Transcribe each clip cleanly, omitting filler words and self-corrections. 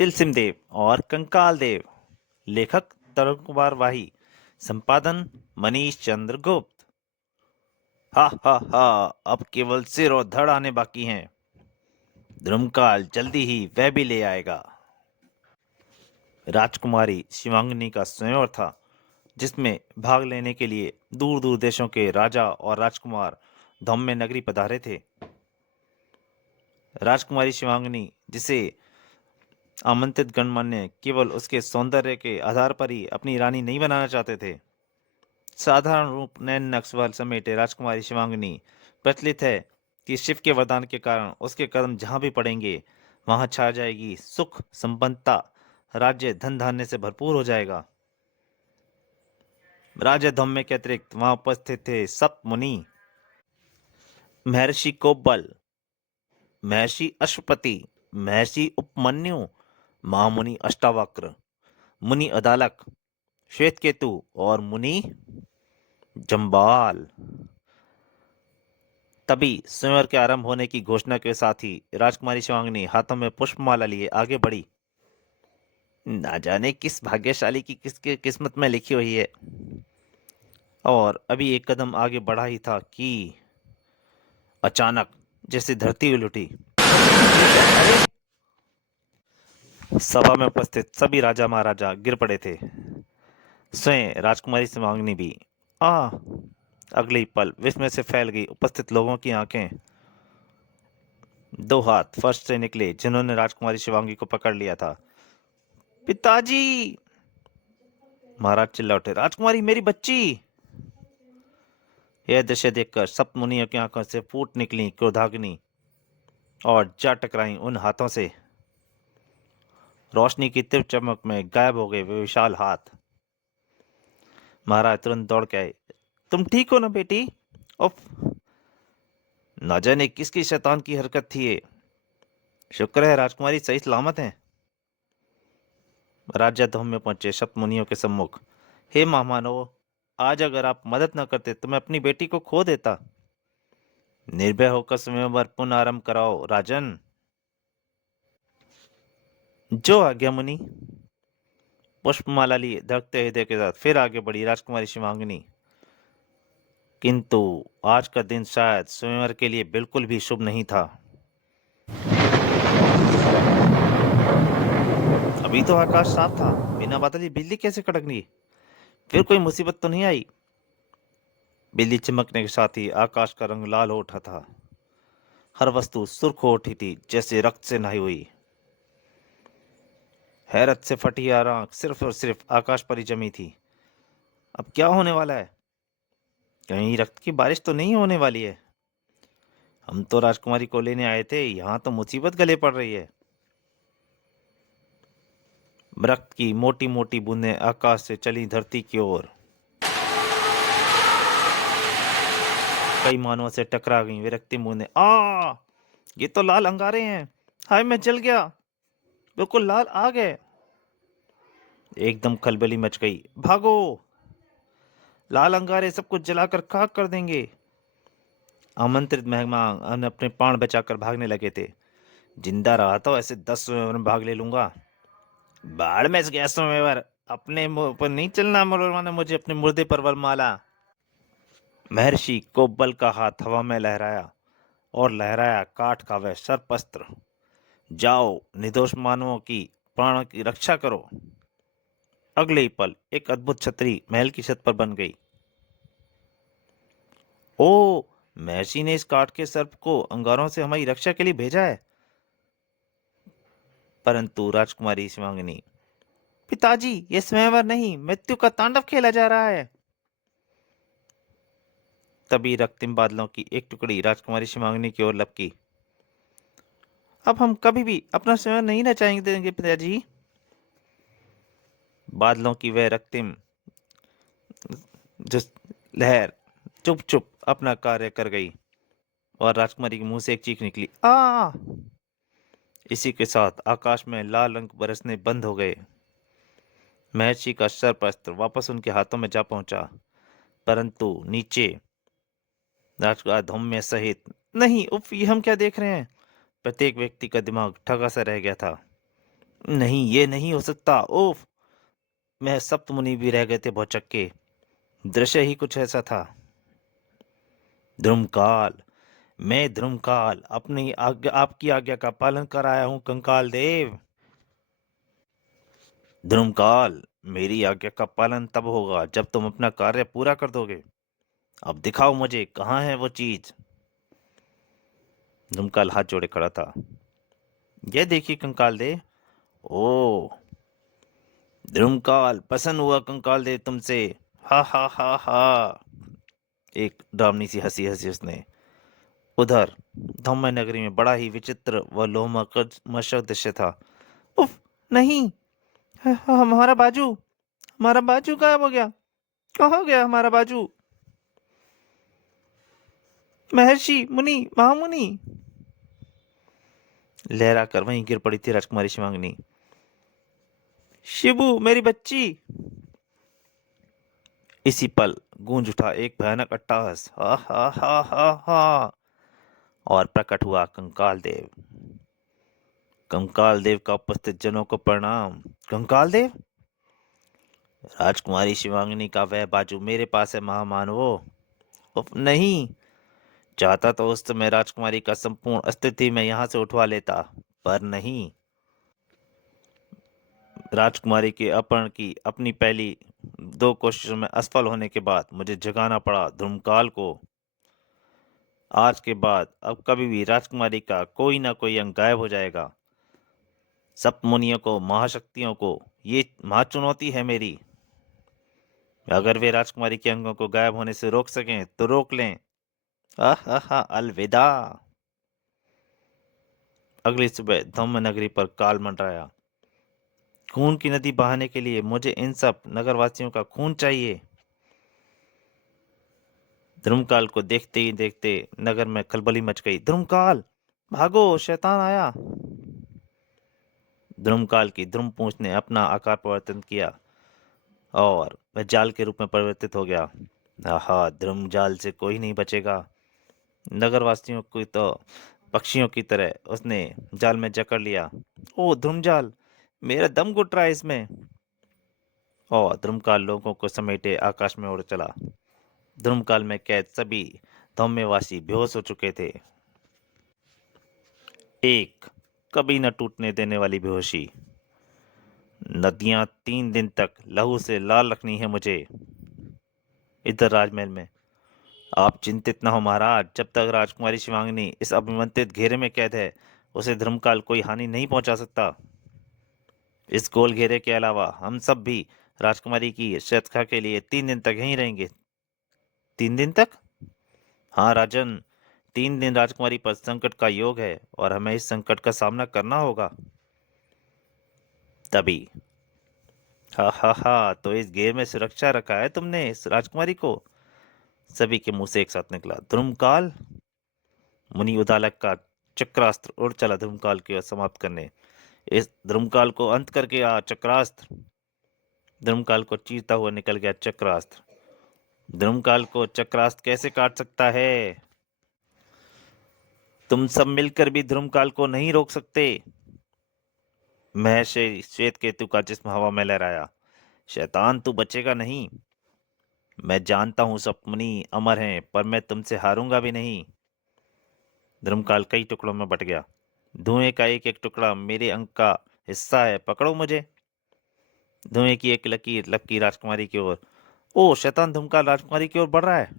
तिलसिम देव और कंकाल देव। लेखक तरुण कुमार वाही। संपादन मनीष चंद्र गुप्त। हा हा हा। अब केवल सिर और धड़ आने बाकी हैं। ध्रुमकाल जल्दी ही वह भी ले आएगा। राजकुमारी शिवांगिनी का स्वयंवर था, जिसमें भाग लेने के लिए दूर दूर देशों के राजा और राजकुमार धौम्य नगरी पधारे थे। राजकुमारी शिवांगिनी, जिसे आमंत्रित गणमान्य केवल उसके सौंदर्य के आधार पर ही अपनी रानी नहीं बनाना चाहते थे। साधारण रूप, नैन नक्सवाल समेटे राजकुमारी शिवांगिनी प्रचलित है कि शिव के वरदान के कारण उसके कदम जहां भी पड़ेंगे वहां छा जाएगी सुख, संपन्नता, राज्य धन धान्य से भरपूर हो जाएगा। राजा धौम्य के अतिरिक्त वहां उपस्थित थे सप्त मुनि, महर्षि कोब्बल, महर्षि अश्वपति, महर्षि उपमन्यु, महामुनि अष्टावक्र, मुनि अदालक, श्वेतकेतु और मुनि जम्बाल। तभी स्वयंवर के आरंभ होने की घोषणा के साथ ही राजकुमारी शिवांगिनी हाथों में पुष्पमाला लिए आगे बढ़ी। ना जाने किस भाग्यशाली की किसके किस्मत में लिखी हुई है। और अभी एक कदम आगे बढ़ा ही था कि अचानक जैसे धरती उलटी। अरे! सभा में उपस्थित सभी राजा महाराजा गिर पड़े थे, स्वयं राजकुमारी शिवांगिनी भी। आ अगले ही पल विस्मय से फैल गई उपस्थित लोगों की आंखें। दो हाथ फर्श से निकले, जिन्होंने राजकुमारी शिवांगी को पकड़ लिया था। पिताजी! महाराज चिल्ला उठे, राजकुमारी मेरी बच्ची! यह दृश्य देखकर सप्त मुनियों की आंखों से फूट निकली क्रोधाग्नि और जा टकराई उन हाथों से। रोशनी की तीव्र चमक में गायब हो गए वे विशाल हाथ। महाराज तुरंत दौड़ के आए। तुम ठीक हो ना बेटी? उफ! न जाने किसकी शैतान की हरकत थी ये। शुक्र है राजकुमारी सही सलामत है। राजा धौम्य पहुंचे सप्त मुनियों के सम्मुख। हे महामानव, आज अगर आप मदद न करते तो मैं अपनी बेटी को खो देता। निर्भय होकर स्वयंवर पुनः आरंभ कराओ राजन। जो आज्ञा मुनि। पुष्पमाला लिए धड़कते हृदय के साथ फिर आगे बढ़ी राजकुमारी शिवांगिनी। किंतु आज का दिन शायद स्वयंवर के लिए बिल्कुल भी शुभ नहीं था। अभी तो आकाश साफ था, बिना बादल ही बिजली कैसे कड़क गई? फिर कोई मुसीबत तो नहीं आई? बिजली चमकने के साथ ही आकाश का रंग लाल हो उठा था। हर वस्तु सुर्ख हो उठी थी, जैसे रक्त से नहाई हुई। हैरत से फटी आंख सिर्फ और सिर्फ आकाश पर ही जमी थी। अब क्या होने वाला है? कहीं रक्त की बारिश तो नहीं होने वाली है? हम तो राजकुमारी को लेने आए थे, यहाँ तो मुसीबत गले पड़ रही है। रक्त की मोटी मोटी बूंदें आकाश से चली धरती की ओर। कई मानवों से टकरा गईं वे रक्ती बूंदें। ये तो लाल अंगारे हैं। हाय, मैं जल गया, बिल्कुल लाल आग है। एकदम खलबली मच गई। भागो! लाल अंगारे सब कुछ जलाकर खाक कर देंगे। आमंत्रित मेहमान अपने प्राण बचाकर भागने लगे थे। जिंदा रहा तो ऐसे 10 स्वयंवर में भाग ले लूंगा। बाढ़ में गया स्वयंवर। अपने मुंह पर नहीं चलना मरवाना मुझे अपने मुर्दे पर वरमाला। महर्षि कोब्बल का हाथ हवा में लहराया और लहराया काठ का वह सर्पअस्त्र। जाओ, निर्दोष मानवों की प्राणों की रक्षा करो। अगले ही पल एक अद्भुत छतरी महल की छत पर बन गई। ओ! महर्षि ने इस काठ के सर्प को अंगारों से हमारी रक्षा के लिए भेजा है। परंतु राजकुमारी शिवांगिनी, पिताजी, ये स्वयंवर नहीं, मृत्यु का तांडव खेला जा रहा है। तभी रक्तिम बादलों की एक टुकड़ी राजकुमारी शिवांगिनी की ओर लपकी। अब हम कभी भी अपना स्वयं नहीं नचाएंगे देंगे पिताजी। बादलों की वह रक्तिम जिस लहर चुप चुप अपना कार्य कर गई और राजकुमारी के मुंह से एक चीख निकली। आ! इसी के साथ आकाश में लाल रंग बरसने बंद हो गए। महर्षि का सर्पास्त्र वापस उनके हाथों में जा पहुंचा, परंतु नीचे राजकुमार धौम्य सहित। नहीं, उफ, ये हम क्या देख रहे हैं? प्रत्येक व्यक्ति का दिमाग ठगा सा रह गया था। नहीं, ये नहीं हो सकता। उफ! मैं सप्तमुनि भी रह गए थे भौचक्के। दृश्य ही कुछ ऐसा था। ध्रुमकाल, मैं ध्रुमकाल अपनी आज्ञा, आपकी आज्ञा का पालन कर आया हूँ कंकाल देव। ध्रुमकाल, मेरी आज्ञा का पालन तब होगा जब तुम अपना कार्य पूरा कर दोगे। अब दिखाओ मुझे कहाँ है वो चीज। ध्रुमकाल हाथ जोड़े खड़ा था। यह देखिए कंकाल देव। ओ, ध्रुमकाल, प्रसन्न हुआ कंकाल देव तुमसे। हा हा हा हा। एक डामनी सी हंसी हंसी उसने। उधर धम्म नगरी में बड़ा ही विचित्र व लोमहर्षक दृश्य था। उफ! नहीं! हमारा बाजू! हमारा बाजू गायब हो गया। कहाँ गया हमारा बाजू? महर्षि, मुनि, महामुनि! लहरा कर वहीं गिर पड़ी थी राजकुमारी शिवांगिनी। शिबू, मेरी बच्ची! इसी पल गूंज उठा एक भयानक अट्टहास। हा हा हा हा हा। और प्रकट हुआ कंकाल देव। कंकाल देव का उपस्थित जनों को प्रणाम। कंकाल देव, राजकुमारी शिवांगिनी का वह बाजू मेरे पास है महामानवो। उफ, नहीं! चाहता तो उस समय राजकुमारी का संपूर्ण अस्तित्व ही मैं यहाँ से उठवा लेता, पर नहीं। राजकुमारी के अपहरण की अपनी पहली 2 कोशिशों में असफल होने के बाद मुझे जगाना पड़ा ध्रुमकाल को। आज के बाद अब कभी भी राजकुमारी का कोई ना कोई अंग गायब हो जाएगा। सप्त मुनियों को, महाशक्तियों को ये महाचुनौती है मेरी। अगर वे राजकुमारी के अंगों को गायब होने से रोक सकें तो रोक लें। आहा, अलविदा। अगली सुबह धम्म नगरी पर काल मंडराया। खून की नदी बहाने के लिए मुझे इन सब नगरवासियों का खून चाहिए। ध्रुमकाल को देखते ही देखते नगर में खलबली मच गई। ध्रुमकाल, भागो, शैतान आया! ध्रुमकाल की ध्रुम पूंछ ने अपना आकार परिवर्तन किया और वह जाल के रूप में परिवर्तित हो गया। आहा, ध्रुम जाल से कोई नहीं बचेगा। नगरवासियों को तो पक्षियों की तरह उसने जाल में जकड़ लिया। ओ ध्रुम जाल, मेरा दम घुट रहा है इसमें। और ध्रुमकाल लोगों को समेटे आकाश में उड़ चला। ध्रुमकाल में कैद सभी धौम्यवासी बेहोश हो चुके थे। एक कभी न टूटने देने वाली बेहोशी। नदियां 3 दिन तक लहू से लाल रखनी है मुझे। इधर राजमहल में। आप चिंतित न हो महाराज, जब तक राजकुमारी शिवांगिनी इस अभिमंत्रित घेरे में कैद है उसे धर्मकाल कोई हानि नहीं पहुंचा सकता। इस गोल घेरे के अलावा हम सब भी राजकुमारी की सुरक्षा के लिए 3 दिन तक यहीं रहेंगे। 3 दिन तक? हाँ राजन, 3 दिन राजकुमारी पर संकट का योग है और हमें इस संकट का सामना करना होगा। तभी हा हा हा, तो इस घेर में सुरक्षा रखा है तुमने इस राजकुमारी को? सभी के मुंह से एक साथ निकला, ध्रुमकाल। मुनि उदालक का चक्रास्त्र उड़ चला ध्रुमकाल की ओर समाप्त करने। इस ध्रुमकाल को अंत करके आ चक्रास्त्र। ध्रुमकाल को चीरता हुआ निकल गया चक्रास्त्र। ध्रुमकाल को चक्रास्त्र कैसे काट सकता है? तुम सब मिलकर भी ध्रुमकाल को नहीं रोक सकते। महर्षि श्वेत केतु का जिस्म हवा में लहराया। शैतान, तू बचेगा नहीं। मैं जानता हूं सप्तमुनि अमर हैं, पर मैं तुमसे हारूंगा भी नहीं। ध्रुमकाल कई टुकड़ों में बट गया। धुएं का एक एक टुकड़ा मेरे अंग का हिस्सा है, पकड़ो मुझे। धुएं की एक लकीर लपकी राजकुमारी की ओर। ओ शैतान, धुमकाल राजकुमारी की ओर बढ़ रहा है।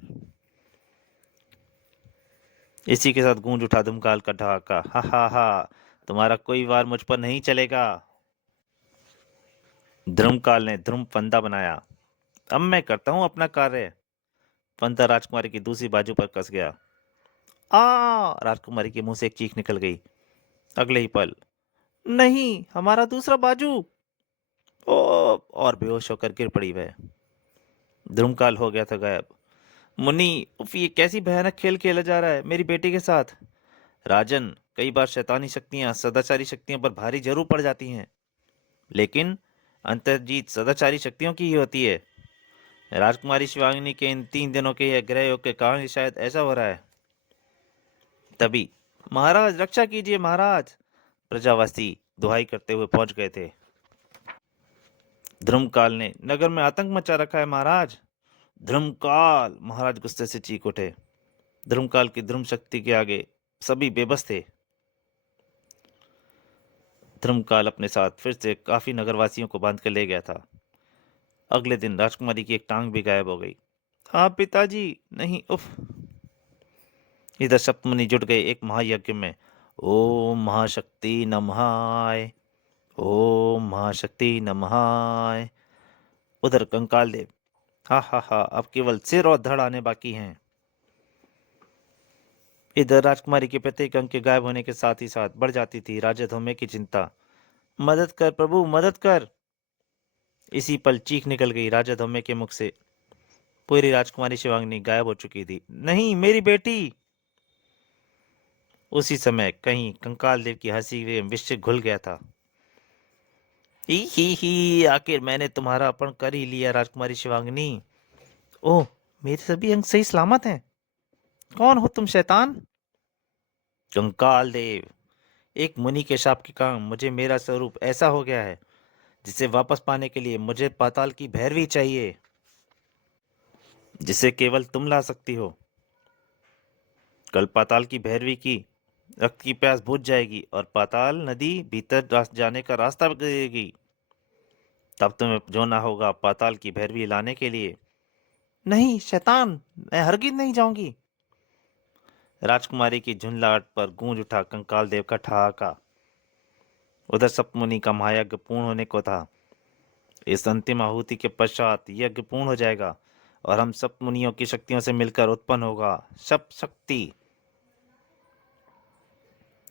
इसी के साथ गूंज उठा धुमकाल का ठहाका। हा हा हा, तुम्हारा कोई वार मुझ पर नहीं चलेगा। ध्रुमकाल ने ध्रुम फंदा बनाया। अब मैं करता हूं अपना कार्य। फंदा राजकुमारी की दूसरी बाजू पर कस गया। आ! राजकुमारी के मुंह से एक चीख निकल गई। अगले ही पल, नहीं, हमारा दूसरा बाजू! ओ! और बेहोश होकर गिर पड़ी वह। ध्रुमकाल हो गया था गायब। मुन्नी, उफ, ये कैसी भयानक खेल खेला जा रहा है मेरी बेटी के साथ। राजन, कई बार शैतानी शक्तियां सदाचारी शक्तियों पर भारी जरूर पड़ जाती हैं, लेकिन अंतर्जीत सदाचारी शक्तियों की ही होती है। राजकुमारी शिवांगिनी के इन 3 दिनों के यह ग्रह योग के कारण ही शायद ऐसा हो रहा है। तभी, महाराज रक्षा कीजिए महाराज! प्रजावासी दुहाई करते हुए पहुंच गए थे। ध्रुमकाल ने, नगर में आतंक मचा रखा है महाराज। ध्रुमकाल! महाराज गुस्से से चीख उठे। ध्रुमकाल की ध्रुम शक्ति के आगे सभी बेबस थे। ध्रुमकाल अपने साथ फिर से काफी नगरवासियों को बांध कर ले गया था। अगले दिन राजकुमारी की एक टांग भी गायब हो गई। हाँ पिताजी, नहीं, उफ। इधर सप्तमुनि जुट गए एक महायज्ञ में। ओम महाशक्ति नमः। ओम महाशक्ति नमः। उधर कंकाल देव, हा हा हा, अब केवल सिर और धड़ आने बाकी हैं। इधर राजकुमारी के प्रत्येक अंग के गायब होने के साथ ही साथ बढ़ जाती थी राजा धौम्य की चिंता। मदद कर प्रभु, मदद कर! इसी पल चीख निकल गई राजा धौम्य के मुख से। पूरी राजकुमारी शिवांगिनी गायब हो चुकी थी। नहीं, मेरी बेटी! उसी समय कहीं कंकाल देव की हंसी में विश्व घुल गया था। ही, आखिर मैंने तुम्हारा अपहरण कर ही लिया राजकुमारी शिवांगिनी। ओह, मेरे सभी अंग सही सलामत हैं। कौन हो तुम शैतान? कंकाल देव, एक मुनि के शाप के कारण मुझे मेरा स्वरूप ऐसा हो गया है, जिसे वापस पाने के लिए मुझे पाताल की भैरवी चाहिए, जिसे केवल तुम ला सकती हो। कल पाताल की भैरवी की रक्त की प्यास बुझ जाएगी और पाताल नदी भीतर जाने का रास्ता देगी। तब तुम्हें जोना होगा पाताल की भैरवी लाने के लिए। नहीं शैतान, मैं हरगिज नहीं जाऊंगी। राजकुमारी की झुंझलाहट पर गूंज उठा कंकाल देव का ठहाका। उधर सप्तमुनि का महायज्ञ पूर्ण होने को था। इस अंतिम आहुति के पश्चात यज्ञ पूर्ण हो जाएगा और हम सप्तमुनियों की शक्तियों से मिलकर उत्पन्न होगा शप शक्ति।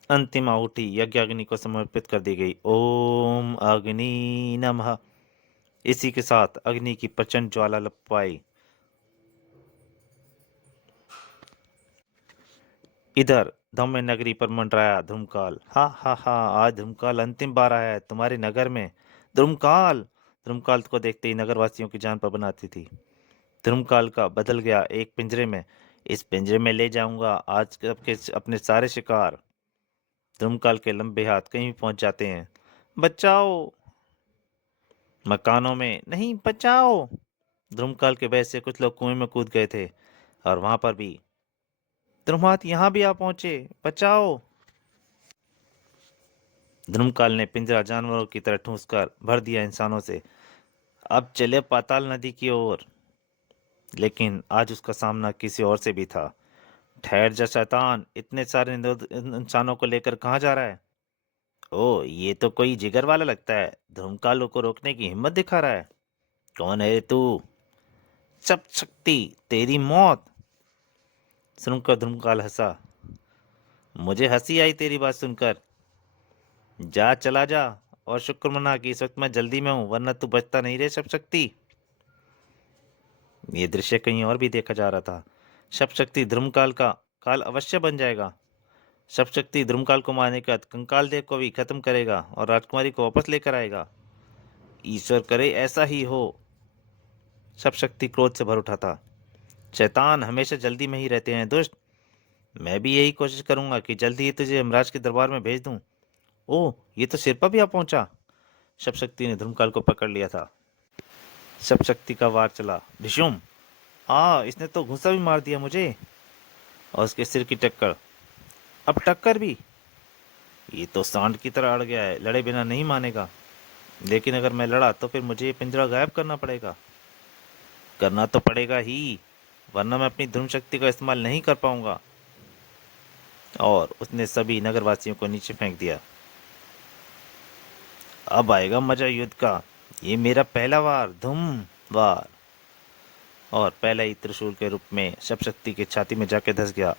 अंतिम आहुति यज्ञ अग्नि को समर्पित कर दी गई। ओम अग्नि नमः। इसी के साथ अग्नि की प्रचंड ज्वाला लपकाई। इधर धौम्य नगरी पर मंडराया धूमकाल। हा हा हा, आज धूमकाल अंतिम बार आया है तुम्हारे नगर में। धूमकाल! धूमकाल को देखते ही नगरवासियों की जान पर बनाती थी। धूमकाल का बदल गया एक पिंजरे में। इस पिंजरे में ले जाऊंगा आज के अपने सारे शिकार। धूमकाल के लंबे हाथ कहीं पहुंच जाते हैं। बचाओ! मकानों में नहीं, बचाओ! धूमकाल के भय से कुछ लोग कुएं में कूद गए थे और वहां पर भी ध्रुमात यहाँ भी आ पहुंचे। बचाओ! ध्रुमकाल ने पिंजरा जानवरों की तरह ठूंस कर भर दिया इंसानों से। अब चले पाताल नदी की ओर। लेकिन आज उसका सामना किसी और से भी था। ठहर जा शैतान, इतने सारे इंसानों को लेकर कहाँ जा रहा है? ओ, ये तो कोई जिगर वाला लगता है। ध्रुमकाल को रोकने की हिम्मत दिखा रहा है। कौन है तू? सब शक्ति, तेरी मौत! सुनकर ध्रुमकाल हंसा। मुझे हंसी आई तेरी बात सुनकर। जा, चला जा और शुक्र मना कि इस वक्त मैं जल्दी में हूं, वरना तू बचता नहीं रे सब शक्ति। ये दृश्य कहीं और भी देखा जा रहा था। शब शक्ति ध्रुमकाल का काल अवश्य बन जाएगा। शब शक्ति ध्रुमकाल को मारने के बाद कंकाल देव को भी खत्म करेगा और राजकुमारी को वापस लेकर आएगा। ईश्वर करे ऐसा ही हो। शब शक्ति क्रोध से भर उठा था। शैतान हमेशा जल्दी में ही रहते हैं दुष्ट। मैं भी यही कोशिश करूंगा कि जल्दी ही तुझे यमराज के दरबार में भेज दूं। ओह, ये तो सिर पर भी आ पहुंचा। शब शक्ति ने ध्रुमकाल को पकड़ लिया था। शब शक्ति का वार चला। ढिशुम! इसने तो घुसा भी मार दिया मुझे। और उसके सिर की टक्कर, अब टक्कर भी। ये तो सांड की तरह अड़ गया है, लड़े बिना नहीं मानेगा। लेकिन अगर मैं लड़ा तो फिर मुझे ये पिंजरा गायब करना पड़ेगा। करना तो पड़ेगा ही, वरना मैं अपनी धर्म शक्ति का इस्तेमाल नहीं कर पाऊंगा। और उसने सभी नगरवासियों को नीचे फेंक दिया। अब आएगा मजा युद्ध का। ये मेरा पहला वार, धुम वार। और पहले ही त्रिशूल के रूप में शब शक्ति की छाती में जाके धस गया।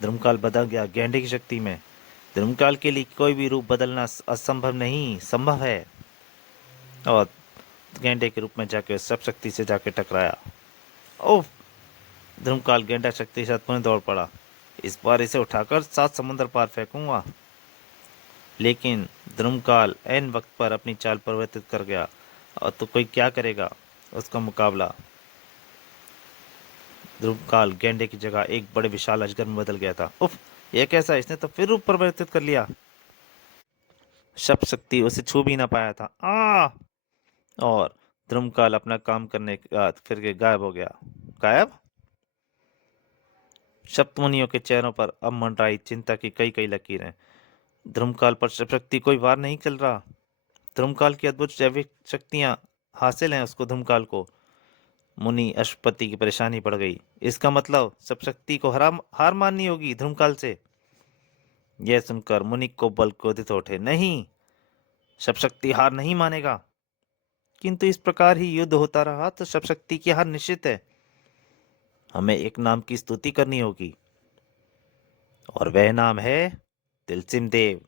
धर्मकाल बदल गया गेंडे की शक्ति में। धर्मकाल के लिए कोई भी रूप बदलना असंभव नहीं, संभव है। और गेंडे के रूप में जाके सब शक्ति से जाके टकराया। ओह! धर्मकाल गेंडा शक्ति के साथ पुनः दौड़ पड़ा। इस बार इसे उठाकर 7 समुद्र पार फेंकूंगा। लेकिन धर्मकाल ऐन वक्त पर अपनी चाल परिवर्तित कर गया और तो कोई क्या करेगा उसका मुकाबला। धर्मकाल गेंडे की जगह एक बड़े विशाल अजगर में बदल गया था। उफ! यह कैसा? इसने तो फिर रूप परिवर्तित कर लिया। शप शक्ति उसे छू भी ना पाया था। आ और ध्रुमकाल अपना काम करने के बाद फिर के गायब हो गया। गायब? सप्तमुनियों के चेहरों पर अब मंडराई चिंता की कई कई लकीरें। ध्रुमकाल पर शप शक्ति कोई वार नहीं चल रहा। ध्रुमकाल की अद्भुत जैविक शक्तियां हासिल हैं उसको। ध्रुमकाल को मुनि अश्वपति की परेशानी पड़ गई। इसका मतलब सब शक्ति को हार माननी होगी ध्रुमकाल से। यह सुनकर मुनि को बल क्रोधित हो उठे। नहीं, सब शक्ति हार नहीं मानेगा। किंतु इस प्रकार ही युद्ध होता रहा तो सब शक्ति की हार निश्चित है। हमें एक नाम की स्तुति करनी होगी और वह नाम है तिलसिम देव।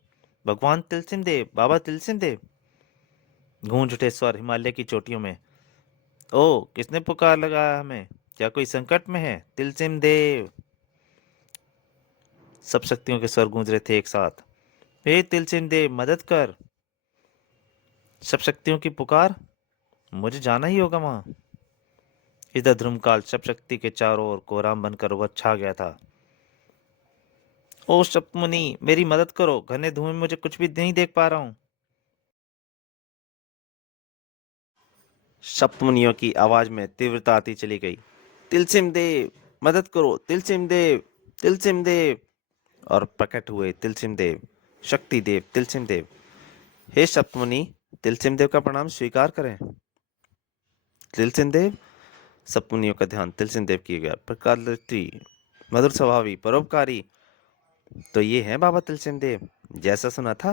भगवान तिलसिम देव, बाबा तिलसिम देव। गूंज उठे स्वर हिमालय की चोटियों में। ओ, किसने पुकार लगाया हमें? क्या कोई संकट में है? तिलसिम देव। सब शक्तियों के स्वर गूंज रहे थे एक साथ। हे तिलसिम देव, मदद कर। सब शक्तियों की पुकार। मुझे जाना ही होगा वहां। इधर ध्रुमकाल सब शक्ति के चारों ओर कोहराम बनकर वह छा गया था। ओ सप्तमुनि, मेरी मदद करो, घने धुएं में मुझे कुछ भी नहीं देख पा रहा हूं। सप्तमुनियों की आवाज में तीव्रता आती चली गई। तिलसिम देव, मदद करो, तिलसिम देव, तिलसिम देव। और प्रकट हुए तिलसिम देव, शक्ति देव तिलसिम देव। हे सप्तमुनि, तिलसिम देव का प्रणाम स्वीकार करें। तिलसिम देव। सप्तमुनियों का ध्यान तिलसिम देव किया गया। प्रकार दृष्टि, मधुर स्वभावी, परोपकारी। तो ये है बाबा तिलसिम देव। जैसा सुना था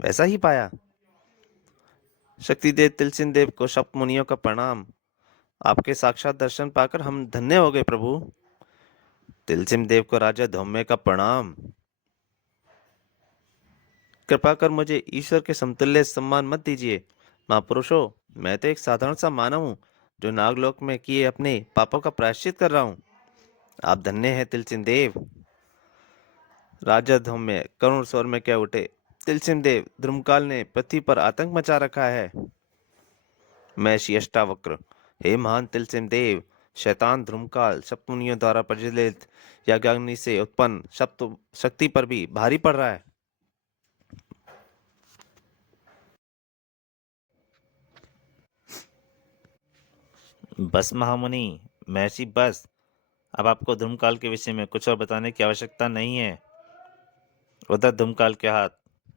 वैसा ही पाया। शक्तिदेव तिलसिम देव को सप्त मुनियों का प्रणाम। आपके साक्षात दर्शन पाकर हम धन्य हो गए प्रभु। तिलसिम देव को राजा धौम्य का प्रणाम। कृपा कर मुझे ईश्वर के समतुल्य सम्मान मत दीजिए। महापुरुषों, मैं तो एक साधारण सा मानव हूँ जो नागलोक में किए अपने पापों का प्रायश्चित कर रहा हूँ। आप धन्य हैं तिलसिम देव। राजा धौम्य करुण स्वर में कह उठे। तिलसिम देव, ध्रुमकाल ने पृथ्वी पर आतंक मचा रखा है। मैं श्री अष्टावक्र। हे महान तिलसिम देव, शैतान ध्रुमकाल सप्तमुनियों द्वारा प्रज्वलित याज्ञाग्नि से उत्पन्न सप्त शक्ति पर भी भारी पड़ रहा है। बस महामुनि, महर्षि बस। अब आपको ध्रुमकाल के विषय में कुछ और बताने की आवश्यकता नहीं है। उधर ध्रुमकाल के हाथ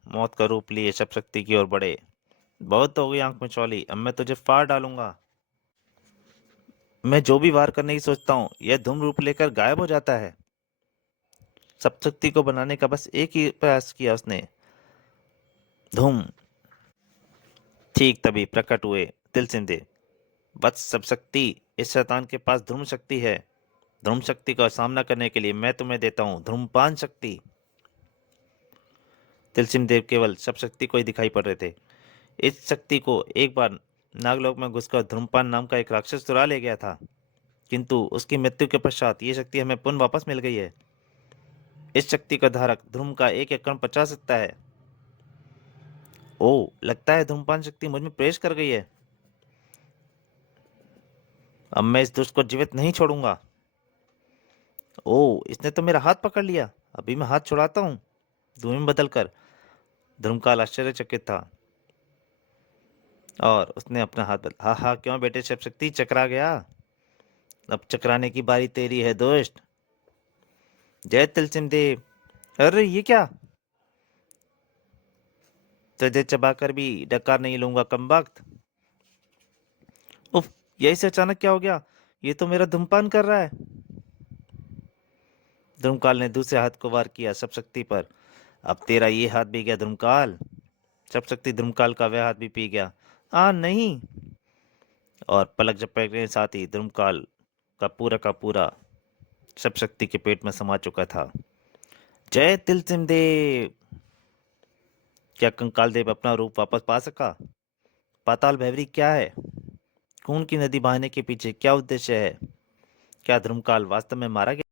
मौत का रूप लिए शप शक्ति की ओर बढ़े। बहुत हो गई आंख मिचौली, अब मैं तुझे फाड़ डालूंगा। मैं जो भी वार करने की सोचता हूँ यह धूम रूप लेकर गायब हो जाता है। सप्तशक्ति को बनाने का बस एक ही प्रयास किया उसने। धूम। ठीक तभी प्रकट हुए तिलसिम देव। वत्स सब शक्ति, इस शैतान के पास ध्रुम शक्ति है। ध्रुम शक्ति का सामना करने के लिए मैं तुम्हें देता हूँ ध्रुमपान शक्ति। तिलसिम देव केवल सब शक्ति को ही दिखाई पड़ रहे थे। इस शक्ति को एक बार नागलोक में घुसकर ध्रुमपान नाम का एक राक्षस चुरा ले गया था, किंतु उसकी मृत्यु के पश्चात ये शक्ति हमें पुनः वापस मिल गई है। इस शक्ति का धारक ध्रुम का एक एक कण पचा सकता है। ओ, लगता है धूमपान शक्ति मुझ में प्रवेश कर गई है। अब मैं इस दुष्ट को जीवित नहीं छोड़ूंगा। ओ, इसने तो मेरा हाथ पकड़ लिया। अभी मैं हाथ छुड़ाता हूँ। धूम में बदलकर ध्रुमकाल आश्चर्यचकित था और उसने अपना हाथ बदला। हा हा, क्यों बेटे शिव शक्ति, चकरा गया? अब चकराने की बारी तेरी है दोस्त। जय तिलसिम देव। अरे ये क्या? तुझे चबाकर भी डकार नहीं लूंगा कमबख्त। उफ, यही से अचानक क्या हो गया? ये तो मेरा धूमपान कर रहा है। ध्रुमकाल ने दूसरे हाथ को वार किया सब शक्ति पर। अब तेरा ये हाथ भी गया ध्रुमकाल। सब शक्ति ध्रुमकाल का वह हाथ भी पी गया। नहीं। और पलक झपकने के साथ ही ध्रुमकाल का पूरा सब शक्ति के पेट में समा चुका था। जय तिलसिम देव। क्या कंकाल देव अपना रूप वापस पा सका? पाताल भैरवी क्या है? खून की नदी बहाने के पीछे क्या उद्देश्य है? क्या ध्रुमकाल वास्तव में मारा गया?